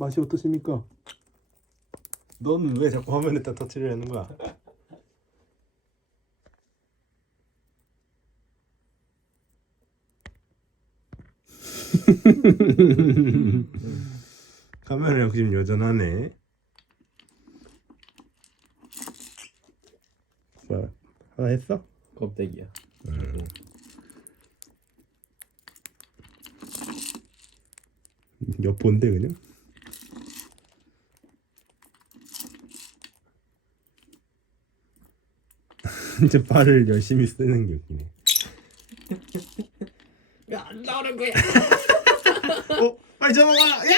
맛이 어떠십니까? 너는 왜 자꾸 화면에다 터치를 하는 거야? 카메라 욕심 여전하네. 뭐야? 하나 했어? 껍데기야. 엿본데 그냥? 진짜 발을 열심히 쓰는 게 웃기네. 왜안 나오는 거야? 어? 빨리 접어봐! 야!